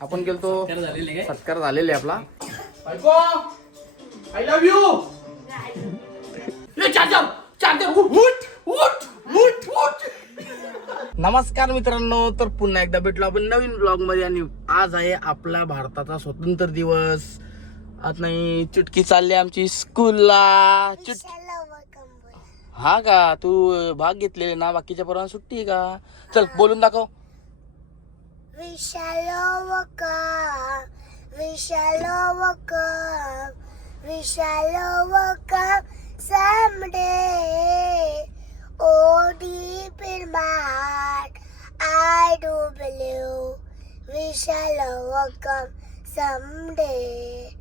आपण गेलतो सत्कार झालेले काय? सत्कार झालेले आपला. आय लव्ह यू नमस्कार मित्रांनो तर पुन्हा एकदा भेटलो आपण नवीन ब्लॉगमध्ये आणि आज आहे आपला भारताचा स्वतंत्र दिवस. आज नाही चुटकी चालली आमची स्कूलला चुट हा का? तू भाग घेतलेले ना? बाकीच्या परवा सुट्टी आहे का? चल बोलून दाखव. Shall overcome. We shall overcome. We shall overcome someday. Oh, deep in my heart, I do believe we shall overcome someday.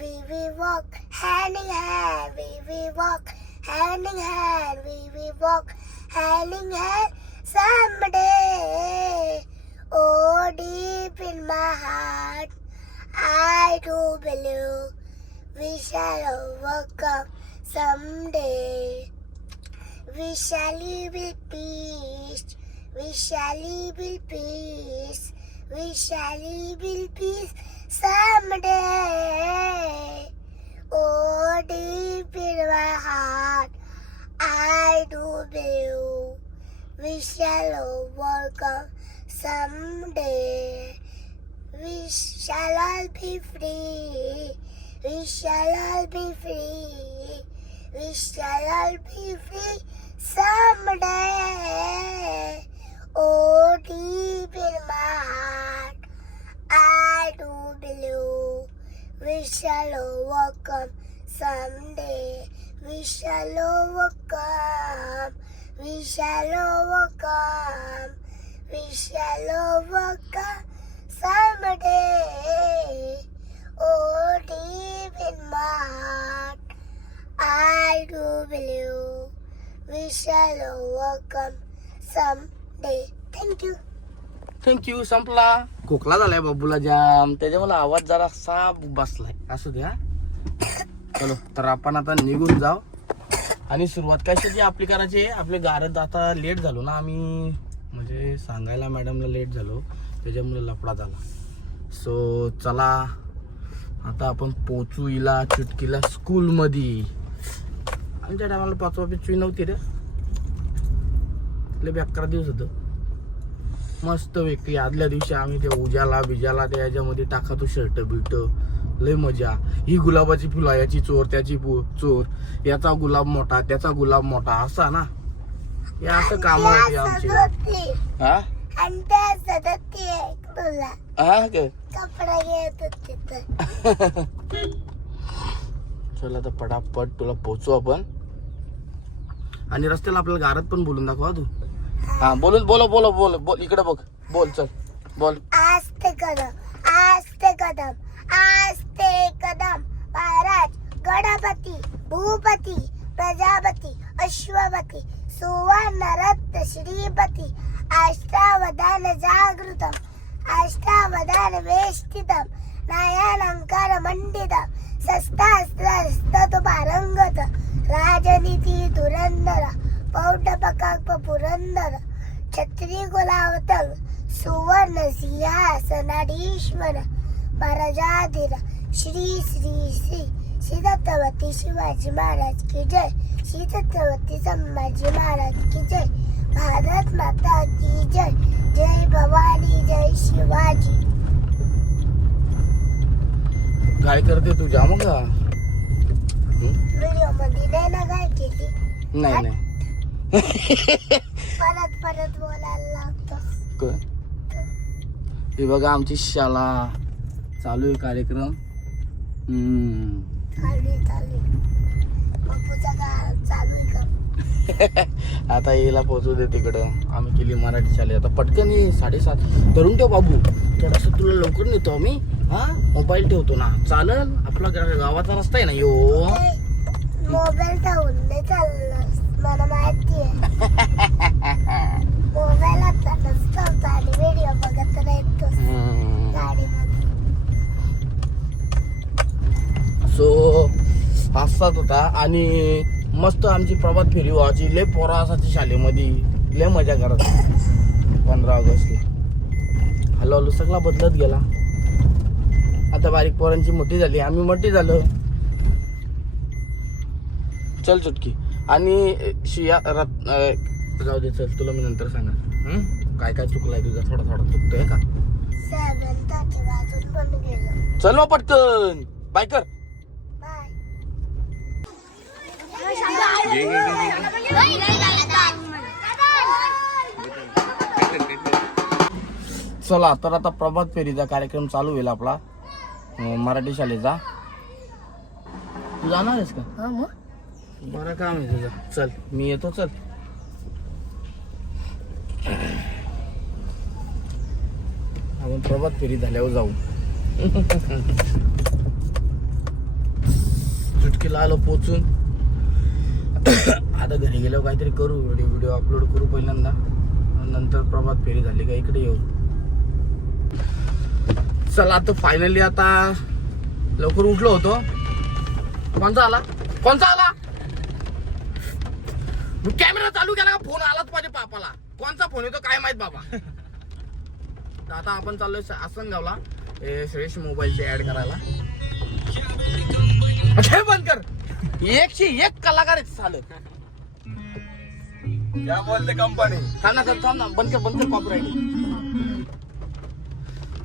We will walk hand in hand. We will walk hand in hand. We will walk hand in hand someday. Oh, deep in my heart, I do believe we shall overcome someday. We shall live in peace. We shall live in peace. We shall live in peace someday. Oh, deep in my heart, I do believe we shall overcome someday. We shall all be free. We shall all be free. We shall all be free someday. Oh, deep in my heart, I do believe we shall overcome someday. We shall overcome. We shall overcome. We shall overcome someday. Oh, deep in my heart, I do believe we shall overcome someday. Thank you. Thank you संपला खोकला झालाय बाबूला जाम त्याच्यामुळे आवाज जरा साफ बसलाय असू द्या चलो तर आपण आता निघून जाऊ आणि सुरुवात कशाची आपली करायची आहे. आपले गारद आता लेट झालो ना आम्ही म्हणजे सांगायला मॅडमला लेट झालो. त्याच्यामुळे लफडा झाला सो चला आता आपण पोचू इला चुटकीला स्कूलमध्ये आमच्या टायमाला पाचवा पिचवी नव्हती रे. लय अकरा दिवस होतं. मस्त व्यक्ती आदल्या दिवशी आम्ही ते उजाला बिजाला ते याच्यामध्ये टाकतो शर्ट बिट लय मजा. ही गुलाबाची फुलं याची चोर त्याची चोर. याचा गुलाब मोठा त्याचा गुलाब मोठा. असा ना. हे असं काम होती आमची. हा? तर चला आता पटापट तुला पोचू आपण. आणि रस्त्याला आपल्याला गारत पण बोलून दाखवा तू. हा. बोलून बोलो बोलो बोल. बोल इकडे बघ. बोल चल. बोल. आस्ते कदम आस्ते कदम आस्ते कदम. महाराज गणपती भूपती प्रजापती अश्वपती सुवर्ण रत्न श्रीपती अष्टावधान जागृतम अष्टावधान वेष्टितम नयनंकार मंडितम शस्त्रास्त्रस्तुपारंगत राजनीती धुरंधर पौटपकाप पुरंदर छत्री गुलावतल सुवर्ण सिंहासनाधीश्वर परजाधीर श्री श्री श्री सीतावती शिवाजी महाराज की जय सीतावती संभाजी महाराज की जय भारत माता की जय जय भवानी जय शिवाजी. काय करते तू जाम का? व्हिडिओमध्ये नाही ना काय केली? नाही नाही. परत परत बोलायला लागतो. हे बघा आमची शाळा. चालू आहे कार्यक्रम. हम्म. खाली चालू. पप्पूचा का चालू आहे का? आता येला पोहोचू दे तिकडं. आम्ही केली मराठी शाळे. आता पटकन ये साडेसात. धरून ठेव बाबू. थोडस तुला लवकर नेतो आम्ही. हा? मोबाईल ठेवतो ना. चालेल आपला गा- गावाचा रस्ता आहे ना यो. मोबाईल ठेवून नाही चालणार. मला माहिती आहे मोबाईल आता नसतो आणि व्हिडिओ बघत राहतो हम्म. गाडीमध्ये सो हसत होता आणि मस्त आमची प्रभात फेरी व्हायची लय पोरा असायची शाळेमध्ये. लय मजा करत पंधरा ऑगस्टला. हळूहळू सगळा बदलत गेला. आता बारीक पोरांची मोठी झाली आम्ही मोठी झालो. चल चुटकी. आणि शिया रत जाऊ दे चल तुला मी नंतर सांगा हं? काय काय चुकलाय तुझा? थोडा थोडा चुकतोय का? चल मग पटकन. बाय कर बाय चला तर आता प्रभात फेरीचा कार्यक्रम चालू होईल आपला. मराठी शाळेचा. तू जाणार आहेस का? बरं काम आहे तुझं. चल मी येतो चल. आपण प्रभात फेरी झाल्यावर जाऊ. चुटकीला आलो पोचून. आता घरी गेल्यावर काहीतरी करू व्हिडिओ व्हिडिओ अपलोड करू पहिल्यांदा. नंतर प्रभात फेरी झाली का इकडे येऊ. चला आता फायनली आता लवकर उठलो होतो. कोणचा आला? कोणचा आला? कॅमेरा चालू केला का? फोन आलाच पाहिजे पापाला. कोणचा फोन येतो काय माहीत बाबा. आता आपण चाललोय आसनगावला. श्रेष मोबाईलचे ऍड करायला. बंद कर. एकशे एक कलाकार आहेत चालत क्या बोलते कंपनी थांब ना थांब ना. बंद कर बंद कर कॉपीराईट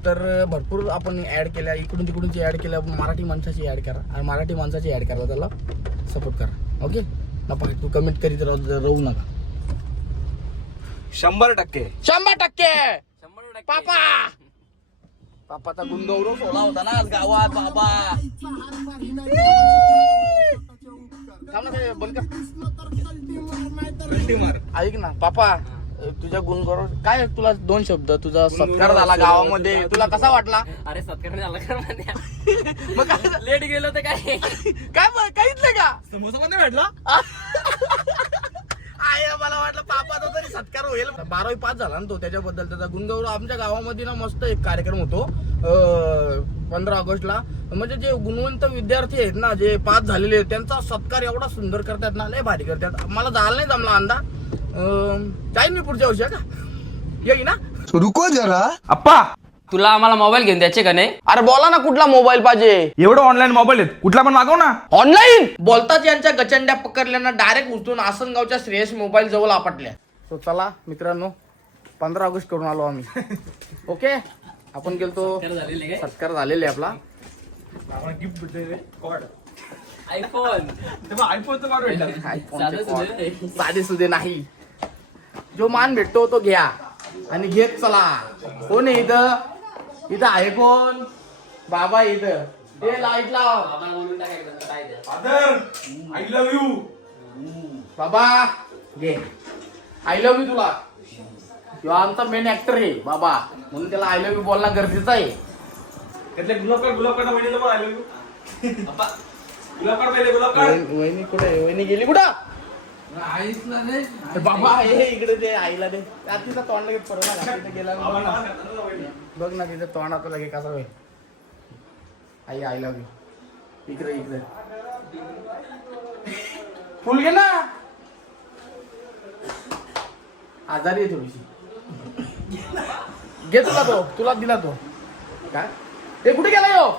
तर भरपूर आपण ऍड केल्या. इकडून तिकडूनची ऍड केल्या मराठी माणसाची ऍड करा. आणि मराठी माणसाची ऍड करा त्याला सपोर्ट करा. ओके नका तू कमेंट करीत राहू राहू नका. शंभर टक्के. शंभर टक्के! पापा! पापाचा गुंगौरव सोला होता ना आज गावात बाबा थांब ना ते बंद कर ऐक ना पापा तुझ्या गुणगौरव काय तुला दोन शब्द तुझा सत्कार झाला गावामध्ये तुला कसा वाटला? अरे सत्कार झाला कर म्हणते मग काय? लेट गेलो तर काय? काय ब- काहीच नाही का? समोसा पण नाही भेटला? आय मला वाटलं पापाचा तरी सत्कार होईल. बारावी पास झाला ना तो त्याच्याबद्दल. त्याचा गुणगौरव आमच्या गावामध्ये ना मस्त एक कार्यक्रम होतो. पंधरा ऑगस्टला. म्हणजे जे गुणवंत विद्यार्थी आहेत ना जे पास झालेले आहेत त्यांचा सत्कार एवढा सुंदर करतात ना लय भारी करतात. मला झाला नाही जमला अंदा. अं, जाईन मी पुढच्या वर्षी का? येई ना? रुको जरा. अप्पा तुला आम्हाला मोबाईल घेऊन द्यायचे का नाही? अरे बोला ना कुठला मोबाईल पाहिजे? एवढं ऑनलाईन मोबाईल आहेत. कुठला पण मागव ना. ऑनलाईन बोलताच यांच्या गचंड्या पकडल्यानं डायरेक्ट उचलून आसनगावच्या श्रेयस मोबाईल जवळ आपटल्या. तो चला मित्रांनो पंधरा ऑगस्ट करून आलो आम्ही. ओके आपण गेलतो सत्कार झालेले आपला. गिफ्ट भेटले आयफोन. आयफोन साधं सुधं. नाही. जो मान भेटतो तो घ्या आणि घेत चला. कोण आहे इथं? इथं आहे कोण बाबा इथं. ते लाइट लाव. आय लव्ह यू बाबा घे. आय लव्ह यू तुला. किंवा आमचा मेन ऍक्टर आहे बाबा. म्हणून त्याला आय लव्ह यू बोलणं गरजेचं आहे. त्यातले पहिले वहिनी वहिनी कुठे आहे? वहिनी गेली कुठं? अरे बाबा हे इकडे ते आईला दे. तिचा तोंड लगेच पडला का तिथे गेला ना, बघ ना. बघ ना तिथे तोंड आता लगे कसं होईल. आई आय लव्ह यू इकडे इकडे. फुल घे ना. आजारी आहे थोडीशी. घे तुला तो तुला दिला तो. काय? ते कुठे गेला यो हो?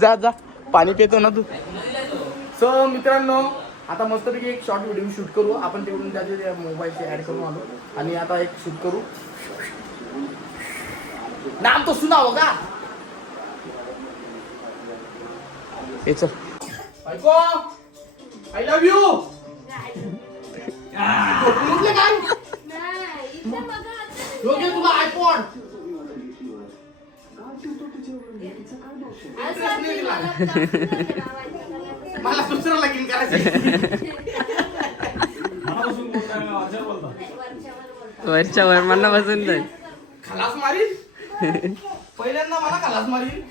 जा जा. पाणी पितो ना तू. सो मित्रांनो आता मस्तपैकी एक शॉर्ट व्हिडिओ शूट करू. आपण तिकडून त्याचे मोबाईलचे ऍड करून आलो. आणि आता एक शूट करू. नाम तो सुना का हे चल. आय लव्ह यू काय योग्य तुला आयफोन मला दुसरं लगीन करायचं. वरच्या वर मना बसून जाईल खलास मारील पहिल्यांदा मला खलास मारील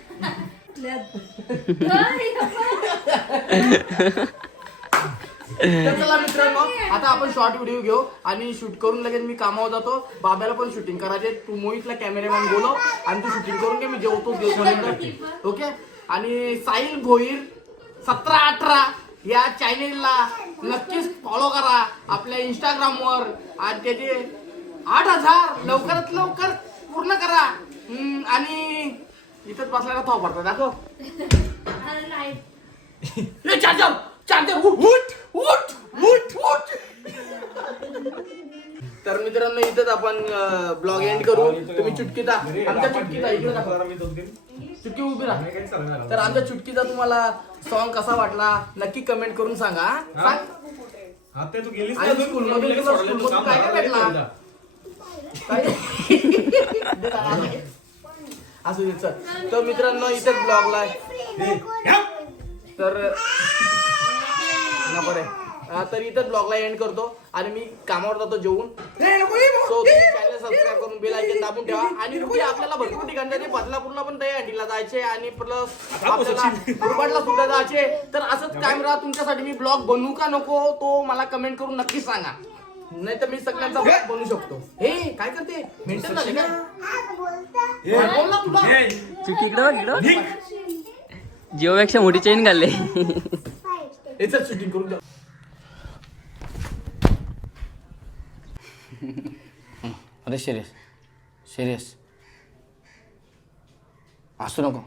तर चला मित्रांनो. आता आपण शॉर्ट व्हिडिओ घेऊ आणि शूट करून लगेच मी कामावर जातो. बाब्याला पण शूटिंग करायचे तू मोहितला कॅमेरामॅन बोलव आणि तू शूटिंग करून घे. मी जेवतो जेवतो ओके आणि साहिल भोईर सतरा अठरा या चॅनेलला नक्कीच फॉलो करा. आपल्या इंस्टाग्रामवर आणि त्याचे आठ हजार लवकरात लवकर पूर्ण करा. आणि इथंच बसला थाव पडता दाखव चार्जर चार्जर उठ. उठ उठ उठ. तर मित्रांनो इथंच आपण ब्लॉग एंड करू. तुम्ही चुटकीचा आमच्या चुटकीचा इकडे दाखवा. चुटकी उभी राहा. तर आमच्या चुटकीचा तुम्हाला सॉन्ग कसा वाटला नक्की कमेंट करून सांगा हा? सांग. आता तू गेलीस आणि स्कूलमध्ये तुला स्कूलमधून काय काय भेटला? काय? असू दे चल. तर मित्रांनो इथेच ब्लॉगला तर नको रे तर इथंच ब्लॉगला एंड करतो. आणि मी कामावर जातो जेवून. सो चॅनल सबस्क्राईब करून बेल आयकन दाबून ठेवा. आणि कुठे आपल्याला भरपूर ठिकाणी बदलापूरला पण दहीहंडीला जायचे आणि प्लस आपल्याला सुद्धा जायचे. तर असंच कॅमेरा तुमच्यासाठी मी ब्लॉग बनवू का नको तो मला कमेंट करून नक्की सांगा. नाही तर मी सगळ्यांचा ब्लॉग बनवू शकतो. हे काय करते? मेंटेन झाले काय ना तुला. चुकी इकडं. जिओपेक्षा मोठी चेन घालले. हे चल शूटिंग करून जा अरे सिरियस सिरियस असू नको